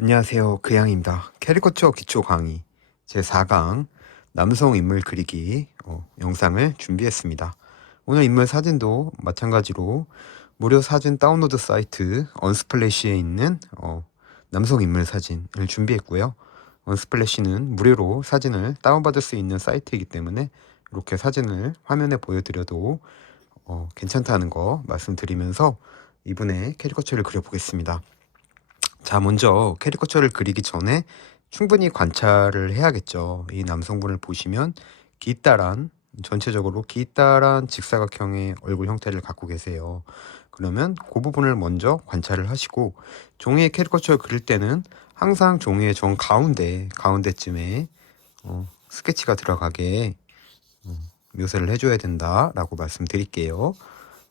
안녕하세요. 그양입니다. 캐리커처 기초 강의 제4강 남성 인물 그리기 영상을 준비했습니다. 오늘 인물 사진도 마찬가지로 무료 사진 다운로드 사이트 언스플래시에 있는 남성 인물 사진을 준비했고요. 언스플래시는 무료로 사진을 다운받을 수 있는 사이트이기 때문에 이렇게 사진을 화면에 보여드려도 괜찮다는 거 말씀드리면서 이분의 캐리커처를 그려보겠습니다. 자, 먼저 캐리커처를 그리기 전에 충분히 관찰을 해야겠죠. 이 남성분을 보시면 전체적으로 기따란 직사각형의 얼굴 형태를 갖고 계세요. 그러면 그 부분을 먼저 관찰을 하시고, 종이에 캐리커처를 그릴 때는 항상 종이의 정 가운데쯤에 스케치가 들어가게 묘사를 해줘야 된다라고 말씀드릴게요.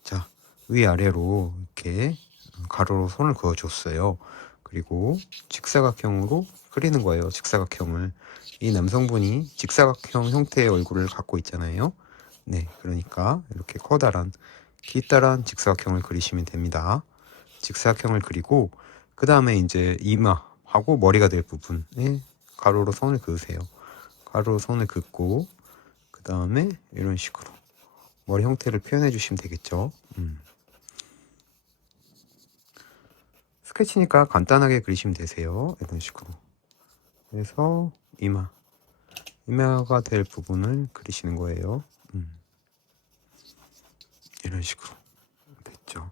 자, 위아래로 이렇게 가로로 선을 그어줬어요. 그리고 직사각형으로 그리는 거예요. 직사각형을. 이 남성분이 직사각형 형태의 얼굴을 갖고 있잖아요. 네, 그러니까 이렇게 커다란 기다란 직사각형을 그리시면 됩니다. 직사각형을 그리고 그 다음에 이제 이마하고 머리가 될 부분에 가로로 선을 그으세요. 가로로 선을 긋고 그 다음에 이런 식으로 머리 형태를 표현해 주시면 되겠죠. 스케치니까 간단하게 그리시면 되세요. 이런 식으로. 그래서 이마가 될 부분을 그리시는 거예요. 이런 식으로 됐죠.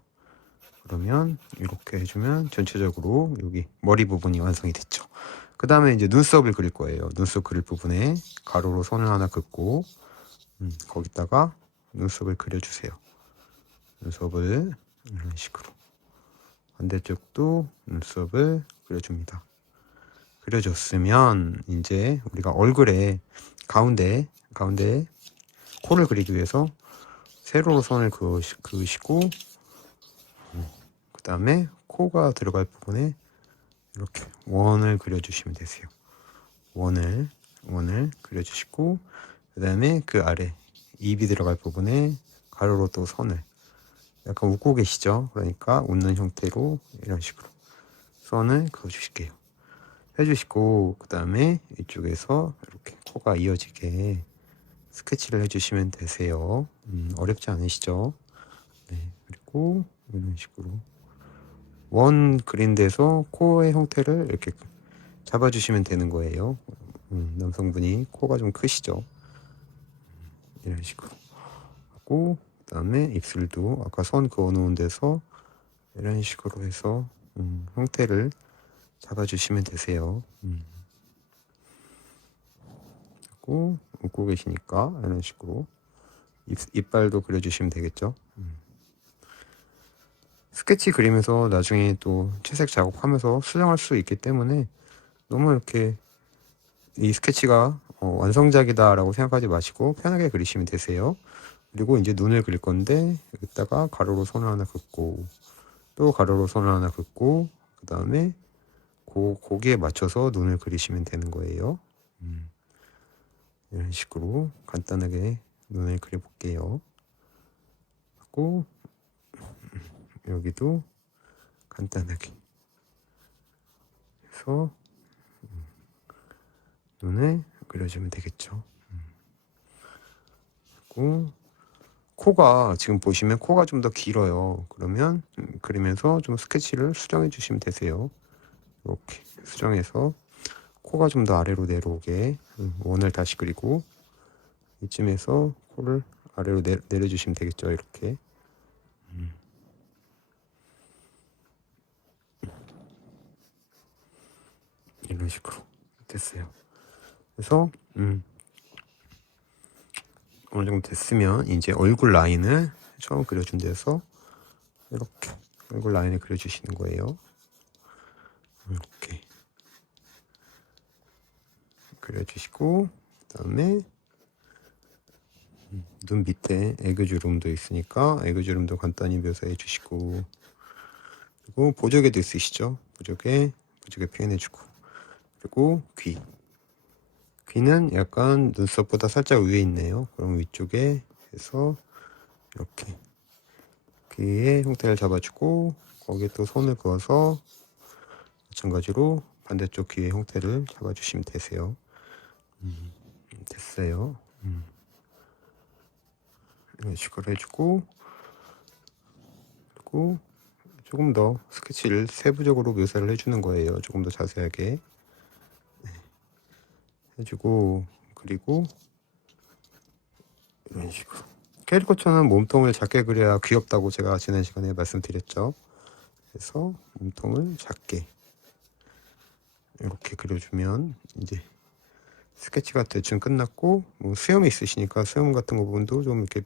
그러면 이렇게 해주면 전체적으로 여기 머리 부분이 완성이 됐죠. 그 다음에 이제 눈썹을 그릴 거예요. 눈썹 그릴 부분에 가로로 선을 하나 긋고 거기다가 눈썹을 그려주세요. 눈썹을 이런 식으로. 반대쪽도 눈썹을 그려줍니다. 그려줬으면 이제 우리가 얼굴에 가운데 코를 그리기 위해서 세로로 선을 그으시고 그 다음에 코가 들어갈 부분에 이렇게 원을 그려주시면 되세요. 원을 그려주시고 그 다음에 그 아래 입이 들어갈 부분에 가로로 또 선을 약간 웃고 계시죠? 그러니까 웃는 형태로 이런 식으로 선을 그어주실게요. 해주시고 그 다음에 이쪽에서 이렇게 코가 이어지게 스케치를 해주시면 되세요. 어렵지 않으시죠? 네, 그리고 이런 식으로 원 그린 데서 코의 형태를 이렇게 잡아주시면 되는 거예요. 남성분이 코가 좀 크시죠? 이런 식으로 하고 그 다음에 입술도 아까 선 그어놓은 데서 이런 식으로 해서 형태를 잡아주시면 되세요. 그리고 웃고 계시니까 이런 식으로 이빨도 그려주시면 되겠죠. 스케치 그리면서 나중에 또 채색 작업하면서 수정할 수 있기 때문에 너무 이렇게 이 스케치가 완성작이다 라고 생각하지 마시고 편하게 그리시면 되세요. 그리고 이제 눈을 그릴 건데 여기다가 가로로 선을 하나 긋고 또 가로로 선을 하나 긋고 그 다음에 거기에 맞춰서 눈을 그리시면 되는 거예요. 이런 식으로 간단하게 눈을 그려볼게요. 하고 여기도 간단하게 해서 눈을 그려주면 되겠죠. 그리고 코가 지금 보시면 코가 좀 더 길어요. 그러면 그리면서 좀 스케치를 수정해 주시면 되세요. 이렇게 수정해서 코가 좀 더 아래로 내려오게 원을 다시 그리고 이쯤에서 코를 아래로 내려주시면 되겠죠. 이렇게 이런 식으로 됐어요. 그래서 어느 정도 됐으면 이제 얼굴 라인을 처음 그려준 데서 이렇게 얼굴 라인을 그려주시는 거예요. 이렇게 그려주시고 그 다음에 눈 밑에 애교주름도 있으니까 애교주름도 간단히 묘사해 주시고 그리고 보조개도 있으시죠? 보조개 표현해주고 그리고 귀는 약간 눈썹보다 살짝 위에 있네요. 그럼 위쪽에 해서 이렇게 귀의 형태를 잡아주고 거기에 또 손을 그어서 마찬가지로 반대쪽 귀의 형태를 잡아주시면 되세요. 됐어요. 이런 식으로 해주고, 그리고 조금 더 스케치를 세부적으로 묘사를 해주는 거예요. 조금 더 자세하게 해주고, 그리고 이런 식으로 캐리커처는 몸통을 작게 그려야 귀엽다고 제가 지난 시간에 말씀드렸죠. 그래서 몸통을 작게 이렇게 그려주면 이제 스케치가 대충 끝났고, 뭐 수염이 있으시니까 수염 같은 거 부분도 좀 이렇게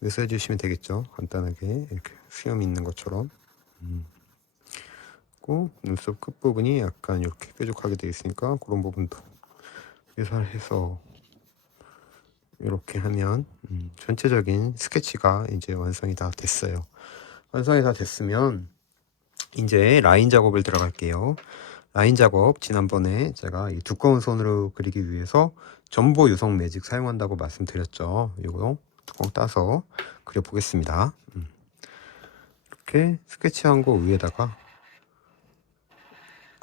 묘사해 주시면 되겠죠. 간단하게 이렇게 수염이 있는 것처럼. 그리고 눈썹 끝부분이 약간 이렇게 뾰족하게 되어 있으니까 그런 부분도 묘사를 해서 이렇게 하면 전체적인 스케치가 이제 완성이 다 됐어요. 완성이 다 됐으면 이제 라인 작업을 들어갈게요. 라인 작업, 지난번에 제가 이 두꺼운 선으로 그리기 위해서 전보 유성 매직 사용한다고 말씀드렸죠. 이거 뚜껑 따서 그려보겠습니다. 이렇게 스케치한 거 위에다가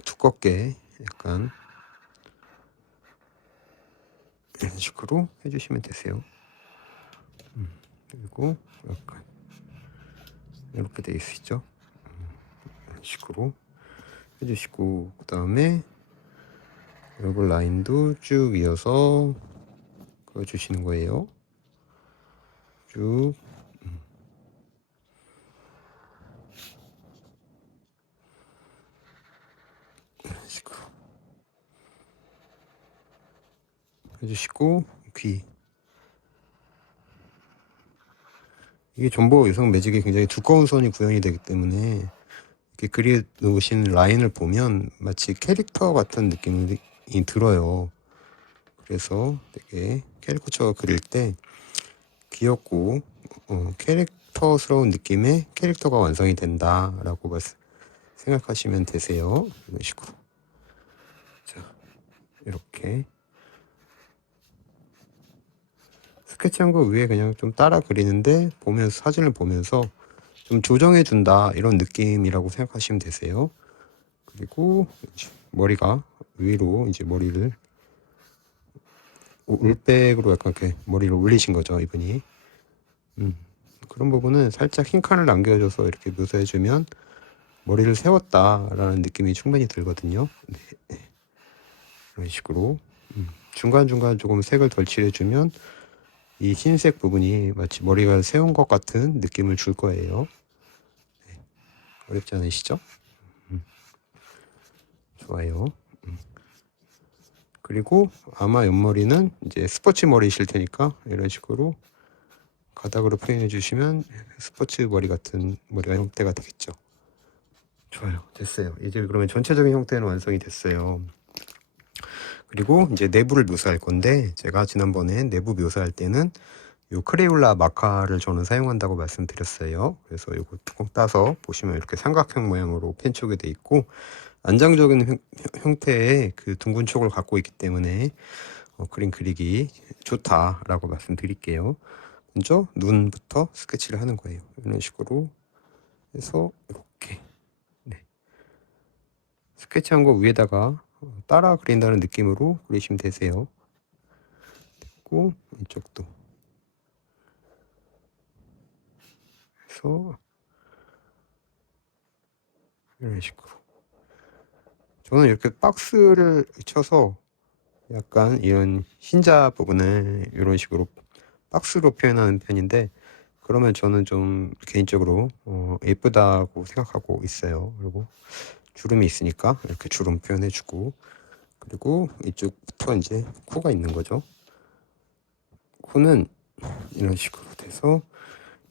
두껍게 약간 이런 식으로 해주시면 되세요. 그리고 약간 이렇게 돼 있으시죠? 이런 식으로 해주시고, 그 다음에 여기 라인도 쭉 이어서 그어주시는 거예요. 쭉. 이런 식으로 해주시고, 귀. 이게 전보 유성 매직이 굉장히 두꺼운 선이 구현이 되기 때문에 이렇게 그려 놓으신 라인을 보면 마치 캐릭터 같은 느낌이 들어요. 그래서 되게 캐리커처 그릴 때 귀엽고 캐릭터스러운 느낌의 캐릭터가 완성이 된다라고 생각하시면 되세요. 이런 식으로. 자, 이렇게 스케치한 거 위에 그냥 좀 따라 그리는데 보면서 사진을 보면서 좀 조정해 준다 이런 느낌이라고 생각하시면 되세요. 그리고 머리가 위로 이제 머리를 올백으로 약간 이렇게 머리를 올리신 거죠, 이분이. 그런 부분은 살짝 흰 칸을 남겨줘서 이렇게 묘사해주면 머리를 세웠다라는 느낌이 충분히 들거든요. 네. 이런 식으로 중간중간 조금 색을 덜 칠해주면 이 흰색 부분이 마치 머리가 세운 것 같은 느낌을 줄 거예요. 네. 어렵지 않으시죠? 좋아요. 그리고 아마 옆머리는 이제 스포츠 머리실 테니까 이런 식으로 가닥으로 표현해 주시면 스포츠 머리 같은 머리가 형태가 되겠죠. 좋아요. 됐어요. 이제 그러면 전체적인 형태는 완성이 됐어요. 그리고 이제 내부를 묘사할 건데, 제가 지난번에 내부 묘사할 때는 요 크레올라 마카를 저는 사용한다고 말씀드렸어요. 그래서 요거 뚜껑 따서 보시면 이렇게 삼각형 모양으로 편촉이 돼 있고, 안정적인 형태의 그 둥근 촉을 갖고 있기 때문에 그림 그리기 좋다라고 말씀드릴게요. 먼저 눈부터 스케치를 하는 거예요. 이런 식으로 해서 이렇게 스케치한 거 위에다가 따라 그린다는 느낌으로 그리시면 되세요. 됐고, 이쪽도 해서 이런 식으로. 저는 이렇게 박스를 쳐서 약간 이런 흰자 부분을 이런 식으로 박스로 표현하는 편인데, 그러면 저는 좀 개인적으로 예쁘다고 생각하고 있어요. 그리고 주름이 있으니까 이렇게 주름 표현해주고, 그리고 이쪽부터 이제 코가 있는 거죠. 코는 이런 식으로 돼서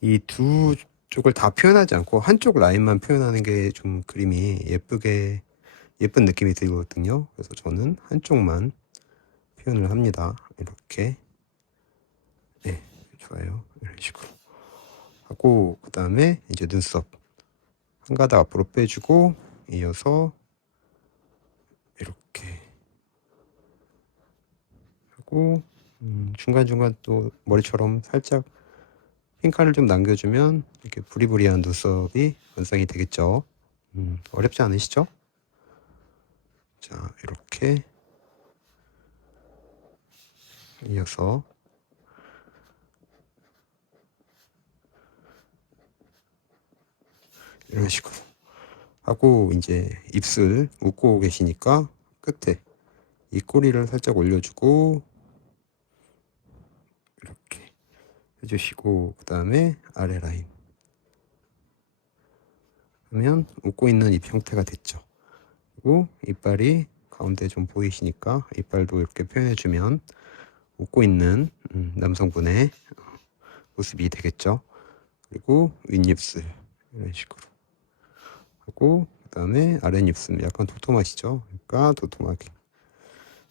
이 두 쪽을 다 표현하지 않고 한쪽 라인만 표현하는 게 좀 그림이 예쁜 느낌이 들거든요. 그래서 저는 한쪽만 표현을 합니다. 이렇게. 네, 좋아요. 이런 식으로 하고, 그 다음에 이제 눈썹 한 가닥 앞으로 빼주고 이어서 이렇게 하고, 중간중간 또 머리처럼 살짝 흰칸을 좀 남겨주면 이렇게 부리부리한 눈썹이 완성이 되겠죠. 어렵지 않으시죠? 자, 이렇게 이어서 이런 식으로 하고, 이제 입술 웃고 계시니까 끝에 입꼬리를 살짝 올려주고 이렇게 해주시고, 그 다음에 아래 라인 하면 웃고 있는 입 형태가 됐죠. 그리고 이빨이 가운데 좀 보이시니까 이빨도 이렇게 표현해주면 웃고 있는 남성분의 모습이 되겠죠. 그리고 윗입술 이런 식으로 하고, 그 다음에 아랫입술 약간 도톰하시죠. 그러니까 도톰하게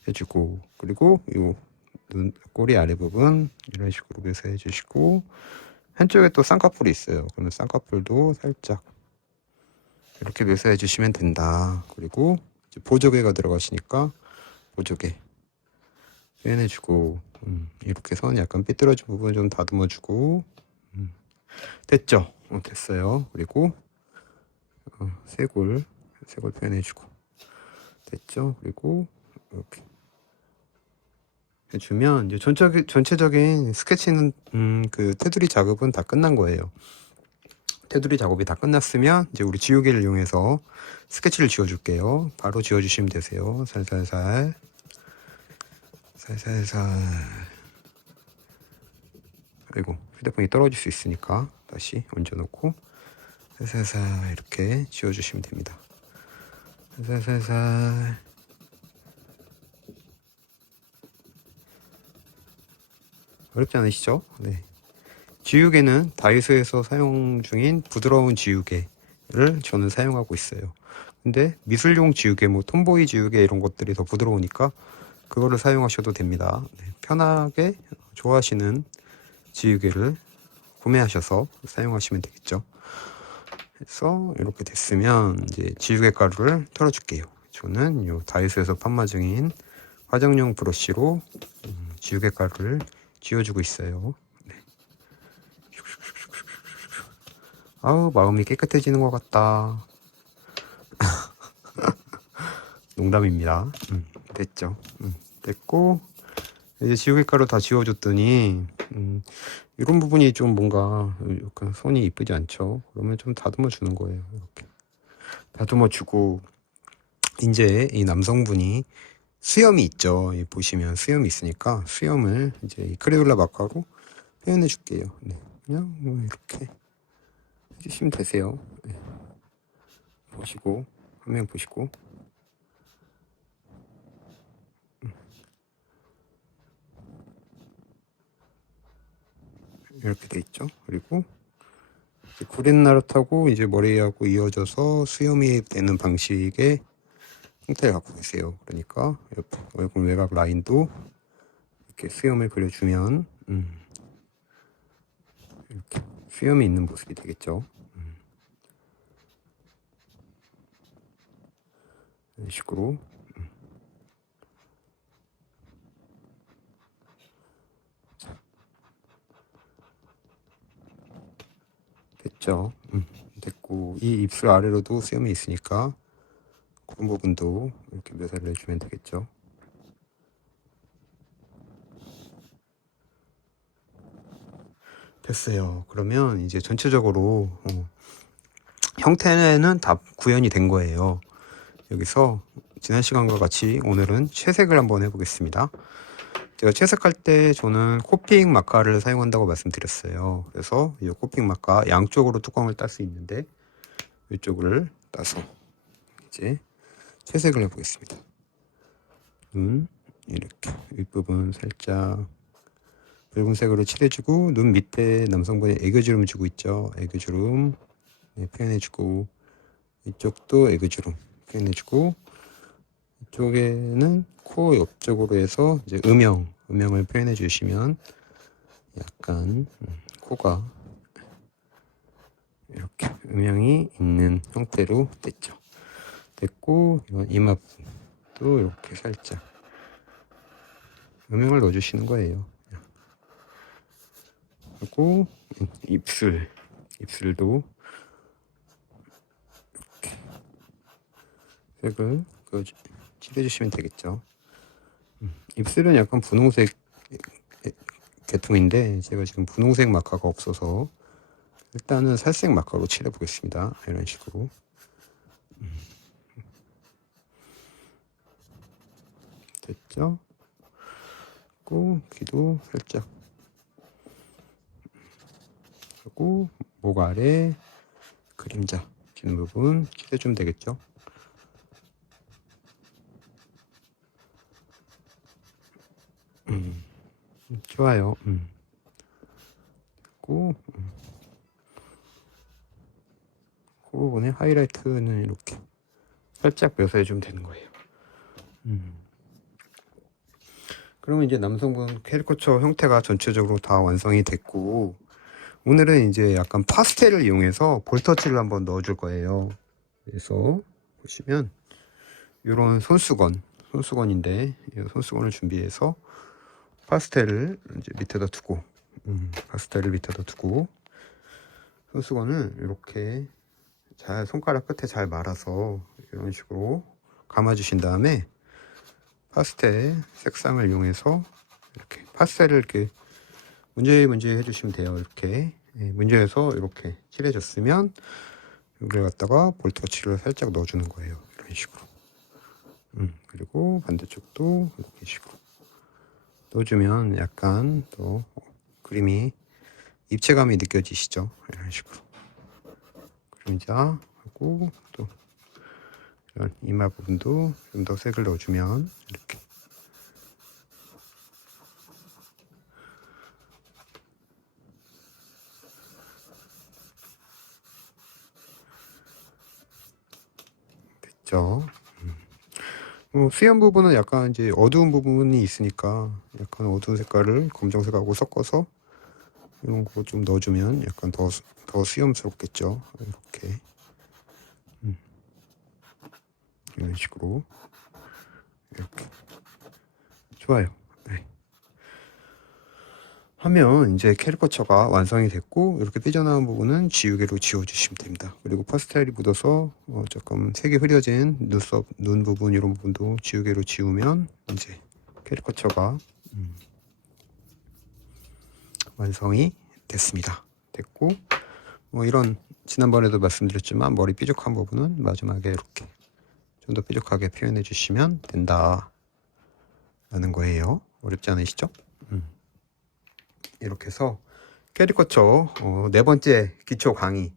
해주고, 그리고 요 눈 꼬리 아래 부분 이런 식으로 묘사해 주시고, 한쪽에 또 쌍꺼풀이 있어요. 그러면 쌍꺼풀도 살짝 이렇게 묘사해 주시면 된다. 그리고 이제 보조개가 들어가시니까 보조개 표현해 주고, 이렇게 선 약간 삐뚤어진 부분 좀 다듬어 주고, 됐죠? 됐어요. 그리고 쇄골 표현해 주고, 됐죠? 그리고 이렇게 해주면 이제 전체적인 스케치는 그 테두리 작업은 다 끝난 거예요. 테두리 작업이 다 끝났으면 이제 우리 지우개를 이용해서 스케치를 지워줄게요. 바로 지워주시면 되세요. 살살살 아이고, 휴대폰이 떨어질 수 있으니까 다시 얹어놓고 살살살 이렇게 지워주시면 됩니다. 살살살 어렵지 않으시죠? 네. 지우개는 다이소에서 사용 중인 부드러운 지우개를 저는 사용하고 있어요. 근데 미술용 지우개, 뭐 톰보이 지우개 이런 것들이 더 부드러우니까 그거를 사용하셔도 됩니다. 네, 편하게 좋아하시는 지우개를 구매하셔서 사용하시면 되겠죠. 그래서 이렇게 됐으면 이제 지우개 가루를 털어줄게요. 저는 요 다이소에서 판매 중인 화장용 브러쉬로 지우개 가루를 지워주고 있어요. 네. 아우, 마음이 깨끗해지는 것 같다. 농담입니다. 됐죠. 됐고, 이제 지우개 가루 다 지워줬더니 이런 부분이 좀 뭔가 약간 손이 이쁘지 않죠? 그러면 좀 다듬어 주는 거예요. 이렇게 다듬어 주고, 이제 이 남성분이 수염이 있죠. 보시면 수염이 있으니까 수염을 이제 이 크레올라 마카로 표현해 줄게요. 네, 그냥 뭐 이렇게 해주시면 되세요. 네. 보시고, 화면 보시고, 이렇게 돼 있죠. 그리고 구렛나루타고 이제 머리하고 이어져서 수염이 되는 방식의 형태를 갖고 계세요. 그러니까 옆 얼굴 외곽 라인도 이렇게 수염을 그려주면 이렇게 수염이 있는 모습이 되겠죠. 이런 식으로 됐죠. 됐고, 이 입술 아래로도 수염이 있으니까 그런 부분도 이렇게 묘사를 해주면 되겠죠. 됐어요. 그러면 이제 전체적으로 형태는 다 구현이 된 거예요. 여기서 지난 시간과 같이 오늘은 채색을 한번 해보겠습니다. 제가 채색할 때 저는 코핑 마카를 사용한다고 말씀드렸어요. 그래서 이 코핑 마카 양쪽으로 뚜껑을 딸 수 있는데 이쪽을 따서 이제 채색을 해보겠습니다. 눈 이렇게 윗부분 살짝 붉은색으로 칠해주고, 눈 밑에 남성분이 애교주름 주고 있죠. 애교주름 표현해주고, 이쪽도 애교주름 표현해주고, 이쪽에는 코 옆쪽으로 해서 이제 음영을 표현해 주시면 약간 코가 이렇게 음영이 있는 형태로 됐죠. 됐고, 이마 부분도 이렇게 살짝 음영을 넣어주시는 거예요. 그리고 입술도 이렇게 색을 그어주. 칠해주시면 되겠죠. 입술은 약간 분홍색 계통인데 제가 지금 분홍색 마카가 없어서 일단은 살색 마카로 칠해 보겠습니다. 이런 식으로. 됐죠? 그리고 귀도 살짝 하고 목 아래 그림자 기는 부분 칠해주면 되겠죠? 좋아요. 그리고 그 부분에 하이라이트는 이렇게 살짝 묘사해주면 되는 거예요. 그러면 이제 남성분 캐리커처 형태가 전체적으로 다 완성이 됐고, 오늘은 이제 약간 파스텔을 이용해서 볼터치를 한번 넣어줄 거예요. 그래서 보시면 이런 손수건인데 이 손수건을 준비해서 파스텔을 이제 밑에다 두고, 파스텔을 밑에다 두고 손수건을 이렇게 잘 손가락 끝에 잘 말아서 이런 식으로 감아주신 다음에 파스텔 색상을 이용해서 이렇게 파스텔을 이렇게 문제 해주시면 돼요. 이렇게 문제해서 이렇게 칠해줬으면 여기를 갖다가 볼터치를 살짝 넣어주는 거예요. 이런 식으로. 그리고 반대쪽도 이렇게 식으로 넣어주면 약간 또 그림이 입체감이 느껴지시죠? 이런 식으로. 그림자하고 또 이런 이마 부분도 좀 더 색을 넣어주면 이렇게 됐죠. 수염 부분은 약간 이제 어두운 부분이 있으니까 약간 어두운 색깔을 검정색하고 섞어서 이런 거 좀 넣어주면 약간 더 수염스럽겠죠. 이렇게 이런 식으로 이렇게 좋아요. 네. 하면 이제 캐리커처가 완성이 됐고, 이렇게 삐져나온 부분은 지우개로 지워주시면 됩니다. 그리고 파스텔이 묻어서 조금 색이 흐려진 눈 부분 이런 부분도 지우개로 지우면 이제 캐리커처가 완성이 됐고, 이런 지난번에도 말씀드렸지만 머리 뾰족한 부분은 마지막에 이렇게 좀 더 뾰족하게 표현해 주시면 된다 라는 거예요. 어렵지 않으시죠? 이렇게 해서 캐리커처 네 번째 기초 강의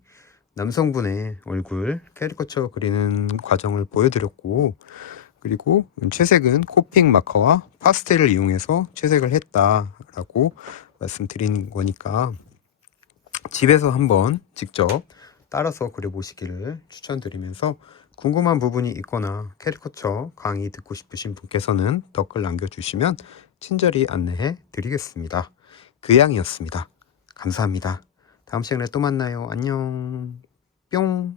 남성분의 얼굴 캐리커처 그리는 과정을 보여드렸고, 그리고 채색은 코핑 마커와 파스텔을 이용해서 채색을 했다라고 말씀드린 거니까 집에서 한번 직접 따라서 그려보시기를 추천드리면서, 궁금한 부분이 있거나 캐리커처 강의 듣고 싶으신 분께서는 댓글 남겨주시면 친절히 안내해 드리겠습니다. 그양이었습니다. 감사합니다. 다음 시간에 또 만나요. 안녕. 뿅.